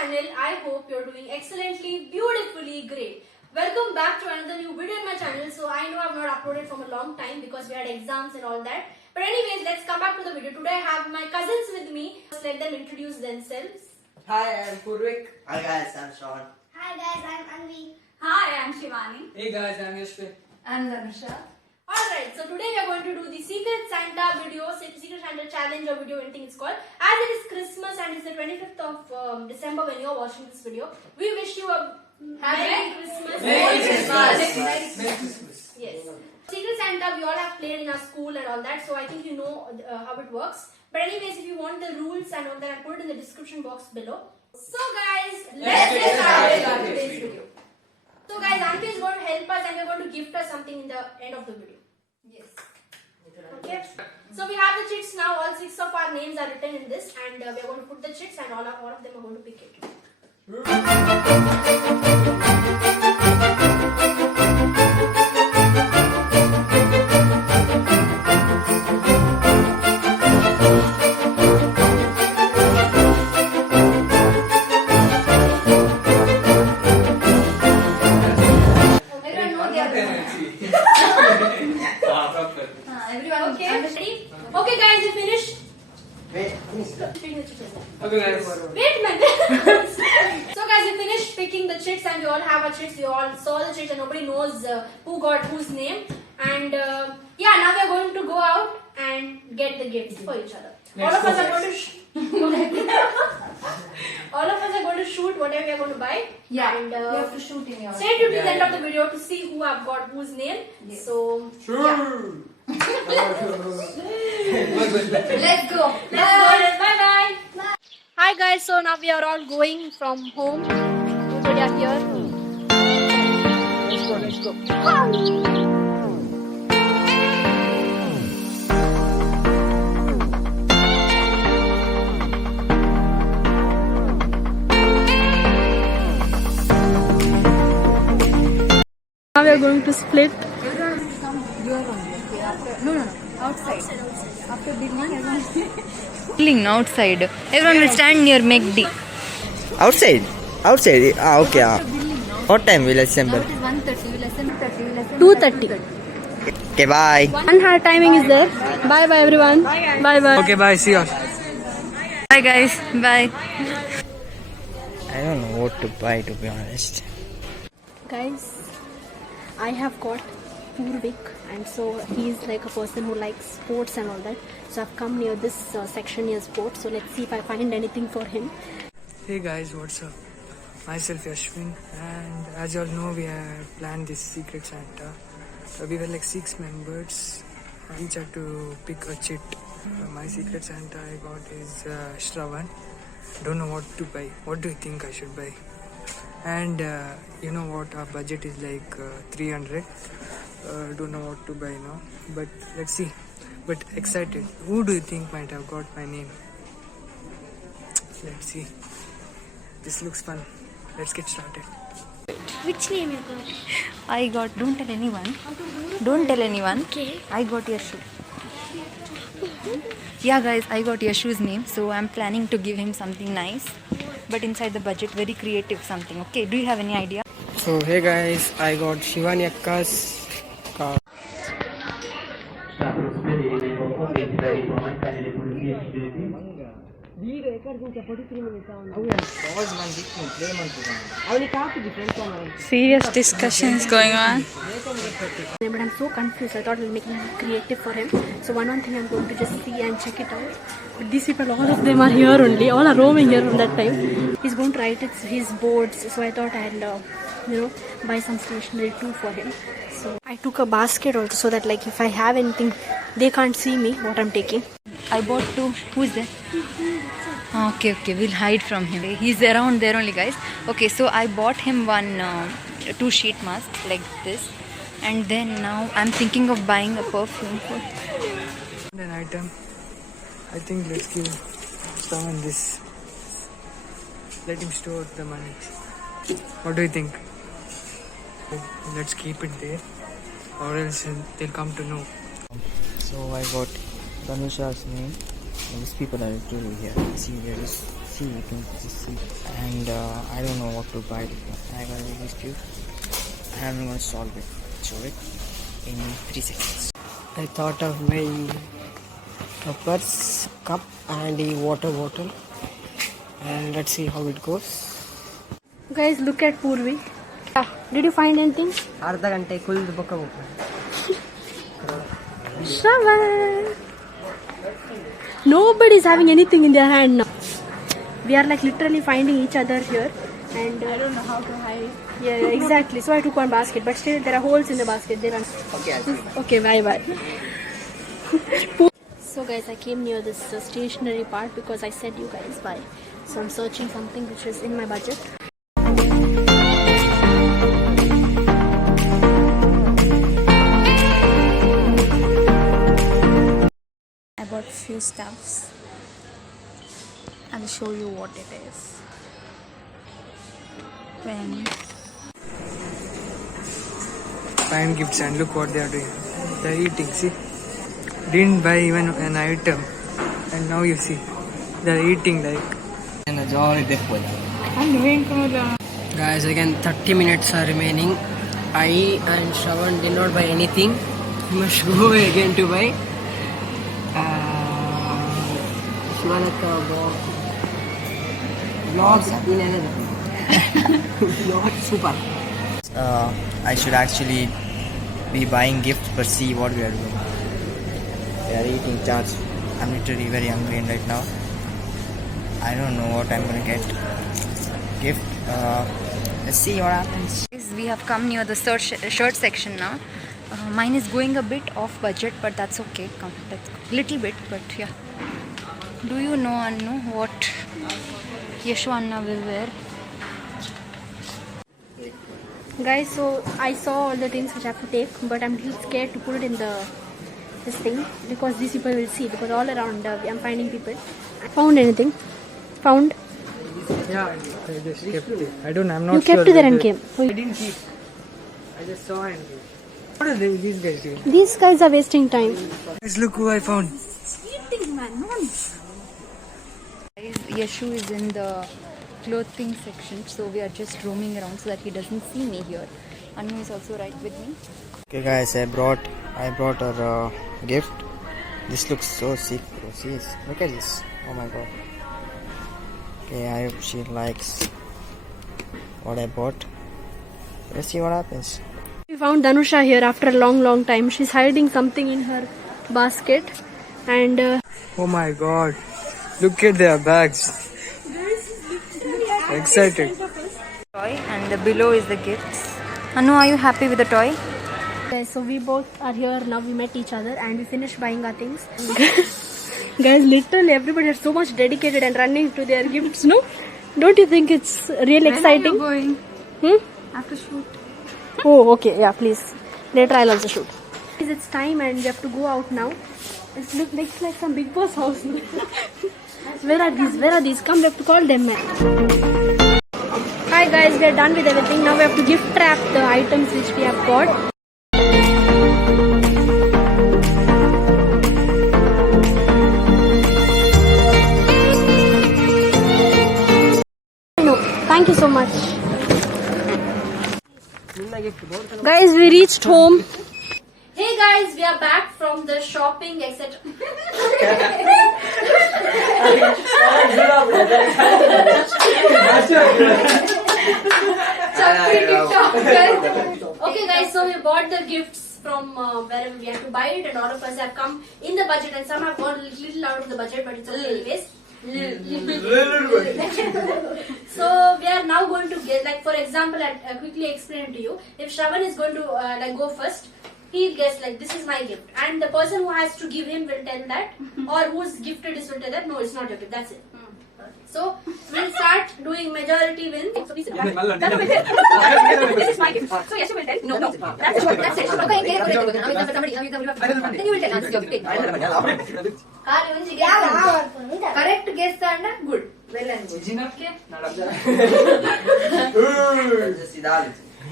channel. I hope you're doing excellently, beautifully great. Welcome back to another new video on my channel. So I know I've not uploaded from a long time because we had exams and all that. But anyways, let's come back to the video. Today I have my cousins with me. Just let them introduce themselves. Hi, I'm Purvik. Hi guys, I'm Sean. Hi guys, I'm Anvi. Hi, I'm Shivani. Hey guys, I'm Yashvin. I'm Dhanusha. Alright, so today we are going to do the Secret Santa video, Secret Santa challenge or video, anything it's called. As it is Christmas and it's the 25th of December when you are watching this video, we wish you a Merry Christmas. Merry Christmas. Merry Merry Christmas. Yes. Secret Santa we all have played in our school and all that, so I think you know how it works. But anyways, if you want the rules and all that, I'll put it in the description box below. So guys, let's get started on today's video. So guys, Auntie is going to help us and we're going to gift us something in the end of the video. Yes. Okay. So we have the chits now. All 6 of our names are written in this, and we are going to put the chits, and all of them are going to pick it. Everyone know the other one. Everyone Okay. Ready? Okay, guys, you finished. Wait, Okay guys. Wait, man. So guys, we finished picking the chits, and we all have our chits. We all saw the chits, and nobody knows who got whose name. And yeah, now we are going to go out and get the gifts for each other. All of us are going to all of us are going to shoot whatever we are going to buy. Yeah, And you have to shoot in your. stay tuned to the end of the video to see who I've got whose name. Yes. So Sure. Let's go. bye bye. Hi guys, so now we are all going from home. So we are here. Let's go. Now we are going to split. No. Outside. After building, everyone. Building outside. Everyone will stand near McD. Outside? Outside? Okay. What time will assemble? Now it is 1:30. We'll assemble 2:30. Okay, bye. One hour timing is there. Bye bye everyone. Bye bye. Okay, bye. See you. Bye guys. Bye. I don't know what to buy, to be honest. Guys, I have got Purvik, and so he is like a person who likes sports and all that. So I've come near this section near sports. So let's see if I find anything for him. Hey guys, what's up? Myself Yashvin, and as you all know, we have planned this Secret Santa. We were like 6 members. Each had to pick a chit. My Secret Santa I got is Shravan. Don't know what to buy. What do you think I should buy? And you know what? Our budget is like 300. Don't know what to buy now. But let's see. But excited. Who do you think might have got my name? Let's see. This looks fun. Let's get started. Which name you got? I got. Don't tell anyone. Don't tell anyone. Okay. I got Yashu. Yeah, guys, I got Yashu's name, so I'm planning to give him something nice, but inside the budget, very creative something. Okay, do you have any idea? So hey guys, I got Shivani Akka's car. Serious discussions going on. But I'm so confused. I thought we'll make it creative for him. So one thing I'm going to just see and check it out. But these people, all of them are here only. All are roaming here from that time. He's going to write his boards. So I thought I'll, buy some stationery too for him. So I took a basket also so that like if I have anything, they can't see me what I'm taking. I bought 2. Who's there? Okay, we'll hide from him. He's around there only, guys. Okay, so I bought him 2 sheet mask like this, and then now I'm thinking of buying a perfume for An item. I think let's give someone this. Let him store the money. What do you think? Let's keep it there, or else they'll come to know. So I got Dhanusha's name. These people are literally here. See, you can just see. And I don't know what to buy. I got a dispute. I'm going to solve it. Show it in 3 seconds. I thought of buying a purse, cup, and a water bottle. And let's see how it goes. Guys, look at Purvi. Did you find anything? अर्धा घंटे कुल book Shravan! Nobody's having anything in their hand now. We are like literally finding each other here. And I don't know how to hide. Yeah, exactly. So I took one basket. But still, there are holes in the basket. There are... Okay, bye. So guys, I came near this stationery part because I said you guys buy. So I'm searching something which is in my budget. I bought few stuffs. I'll show you what it is. Pens. Find gifts and look what they are doing. They're eating, see? Didn't buy even an item. And now you see. They're eating like. Guys, again 30 minutes are remaining. I and Shravan did not buy anything. We must go again to buy. Shivanaka vlogs in another. Vlog super. I should actually be buying gifts, but see what we are doing. We are eating chaats. I'm literally very hungry right now. I don't know what I'm gonna get. Gift. Let's see what happens. We have come near the shirt section now. Mine is going a bit off budget, but that's okay. That's little bit, but yeah. Do you know, Annu, what Yashu Anna will wear? Guys, so I saw all the things which I have to take, but I'm little scared to put it in this thing because these people will see. Because all around I'm finding people. Found anything? Found? Yeah, I just kept it. I'm not You sure. kept it there and came. I didn't keep. I just saw and came. What are these guys doing? These guys are wasting time. Guys, look who I found. Guys, Yashu is in the clothing section, so we are just roaming around so that he doesn't see me here. Annu is also right with me. Okay, guys, I brought her gift. This looks so sick, bro. See, look at this. Oh my god. Okay, I hope she likes what I bought. Let's see what happens. We found Danusha here after a long time. She's hiding something in her basket. And Oh my god. Look at their bags. Excited. Toy, and below is the gifts. Annu, are you happy with the toy? guys, so we both are here now. We met each other and we finished buying our things. Guys, literally everybody is so much dedicated and running to their gifts, no? Don't you think it's really exciting? Where are you Hmm? going? After shoot. Oh, okay. Yeah, please. Later I'll also shoot. It's time and we have to go out now. It looks like some Big Boss house. Where are these? Where are these? Come, we have to call them, man. Hi guys, we are done with everything. Now we have to gift wrap the items which we have got. No, thank you so much. Guys, we reached home. Hey guys, we are back from the shopping, etc. Okay guys, so we bought the gifts from wherever we had to buy it, and all of us have come in the budget, and some have gone a little out of the budget, but it's okay anyways. So we are now going to get, like, for example, I quickly explain to you. If Shravan is going to like go first, he'll guess like this is my gift, and the person who has to give him will tell that, or who's gifted is will tell that no, it's not your gift. That's it. So we'll start doing majority win. So please, this is my gift. So yes, you will tell. No, that's it. That's it. Okay, then you will tell. Answer your gift. Correct guess and good. Well and good. Okay.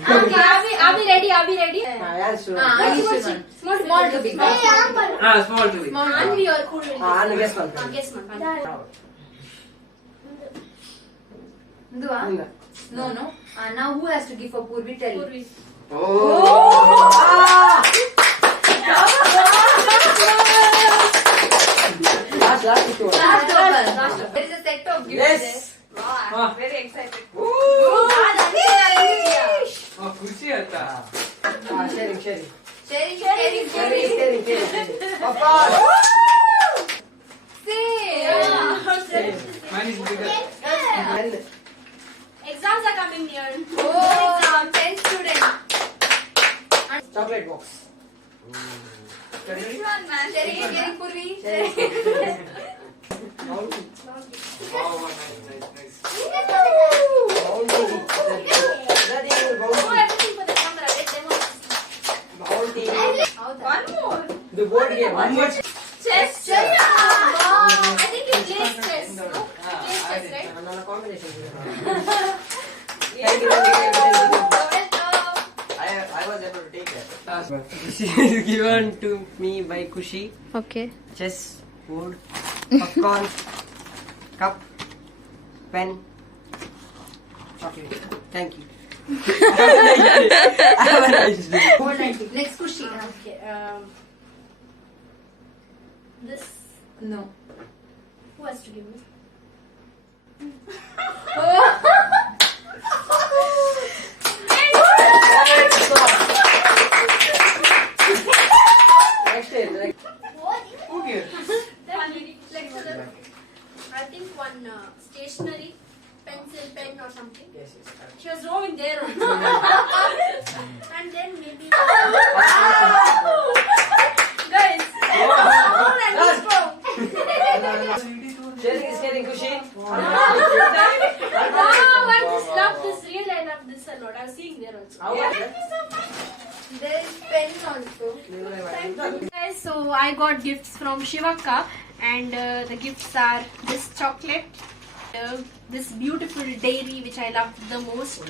Okay, are we ready? Are we ready? Small to big. Small to big. Anvi or cool? Guess one. Guess one. No. Now who has to give for Purvi? Tell. Purvi. Last is yours. There is a set of gifts Yes. there. Wow, very excited. खुशी आता. Sharing. Sharing. Of course. Mine is bigger. And Exams are coming near. Oh, 10 students. chocolate box. Which one, man? Sharing Purvi. Bounty. Wow, nice. Bounty. That is Oh, bounty. everything for the camera. Let them all see. Bounty. One more. The board game. One more. Chess. Wow. I think you play chess. No? You play chess, right? Another combination. Welcome. I was able to take that. This is given to me by Kushi. Okay. Chess, board, popcorn, cup, pen, chocolate. Thank you. Have a nice day. Next question. Okay. This. No. Who has to give me? Next day. Okay. I think one stationery, pencil, pen or something. Yes. She was roaming there only. And then maybe... Guys! More and strong. Sharing is getting Kushi. Wow, I just love this. Really, I love this a lot. I was seeing there also. There is pen also. Guys, so I got gifts from Shivaka, and the gifts are this chocolate, this beautiful dairy which I love the most,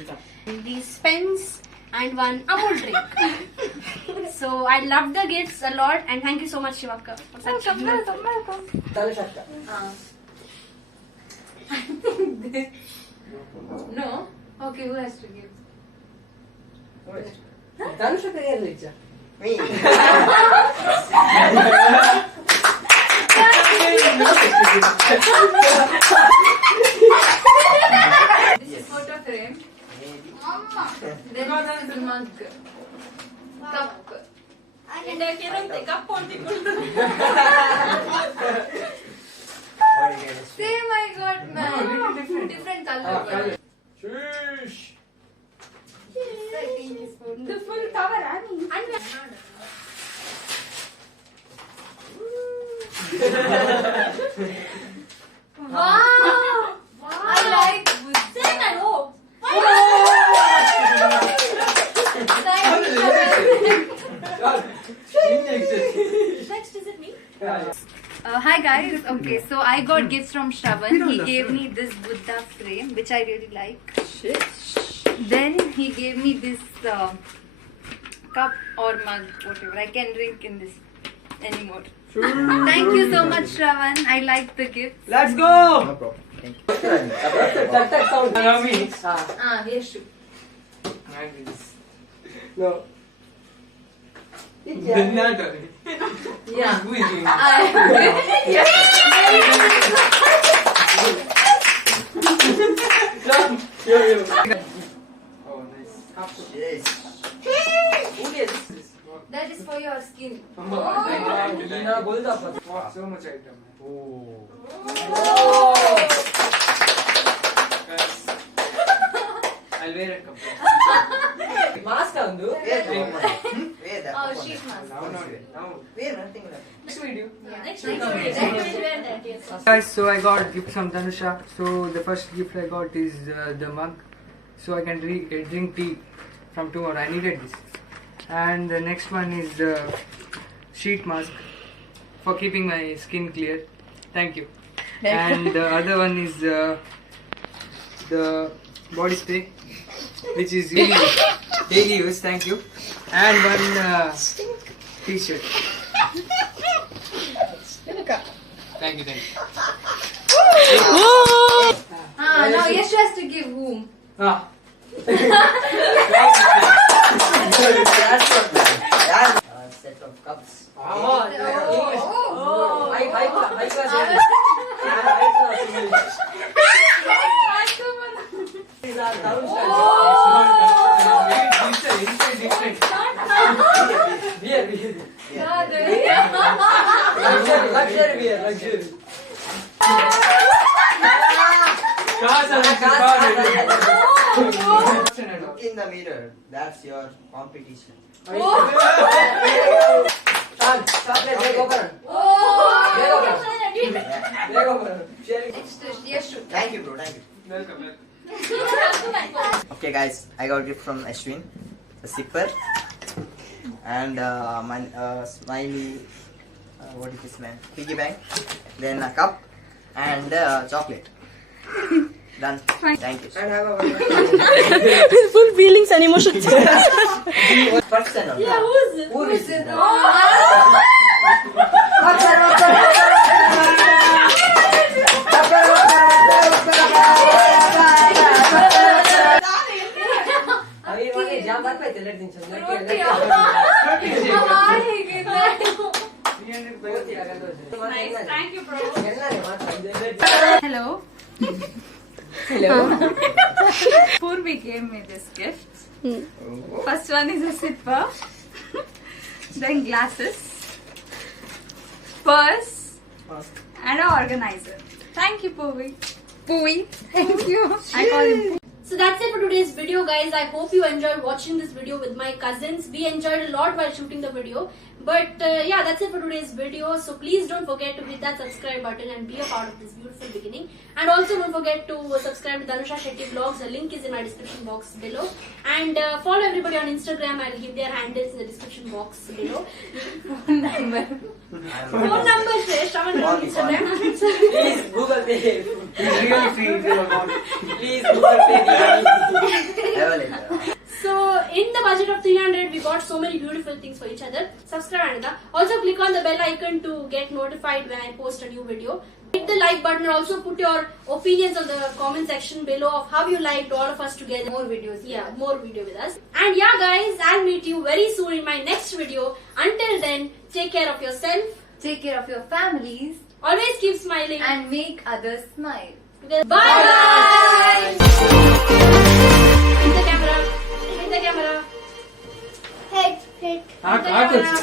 and these pens, and one Amul drink. So I love the gifts a lot, and thank you so much, Shivaka, for such Welcome. Tanushaka. No? Okay, who has to give? Tanushaka ಏನು ಇಚ್ಛ? Me. This is photo frame. Maybe. Then this is mug. Cup. And I cannot take up on the Same I got, man. Different color. Shush. the full cover. And Wow! I like this. Same I hope. Next is it me? Hi guys. Okay, so I got gifts from Shravan. He gave me this Buddha frame, which I really like. Then he gave me this cup or mug, whatever. I can drink in this anymore. Thank you so much, Shravan. I like the gift. Let's go. No problem. Thank you. Tak sound. Nami. Here's shoe. No. Yeah. Who is doing it? You. Oh, nice. Yes. Who gets this? That is for your skin. Oh, thank you. Nina bolda pa. Wow, so much item. Oh. Guys, I'll wear a couple. Mask ಒಂದು. Where the woman? Where the Oh, woman? sheet mask. Now, now. Where nothing left. Next video. Next week we'll wear that, yes. Guys, so I got gift from Tanusha. So the first gift I got is the mug, so I can drink tea from tomorrow. I needed this. And the next one is the sheet mask for keeping my skin clear. Thank you. And the other one is the body spray. which is daily use. Thank you. And one t-shirt. Thank you. Now Yash has to give whom? Set of cups. Look in the mirror. That's your competition. Thank you, bro. Thank you. Welcome. Okay, guys, I got a gift from Ashwin, a zipper, and my smiley. What is this, man? Piggy bank. Then a cup and chocolate. Done. Thank you. And have a Full feelings and emotions. person. Yeah, who is it? Thank you, bro. Hello. Purvi gave me this gift. First one is a zipper, then glasses, purse, and an organizer. Thank you, Purvi. Purvi, thank you. I call him. So that's it for today's video, guys. I hope you enjoyed watching this video with my cousins. We enjoyed a lot while shooting the video. But yeah, that's it for today's video. So please don't forget to hit that subscribe button and be a part of this beautiful beginning. And also don't forget to subscribe to Dhanusha Shetty Vlogs. The link is in my description box below. And follow everybody on Instagram. I'll give their handles in the description box below. Phone number, Shresh. Someone on Instagram. Please Google Pay. It's really free if you want. Please Google Pay. Never later. So in the budget of 300, we got so many beautiful things for each other. Subscribe, Anita. Also click on the bell icon to get notified when I post a new video. Hit the like button and also put your opinions on the comment section below of how you liked all of us together. More videos. Yeah, more video with us. And yeah, guys, I'll meet you very soon in my next video. Until then, take care of yourself. Take care of your families Always keep smiling. and make others smile. Bye bye. Hit the camera. Hit the camera. Hit. Hit the camera.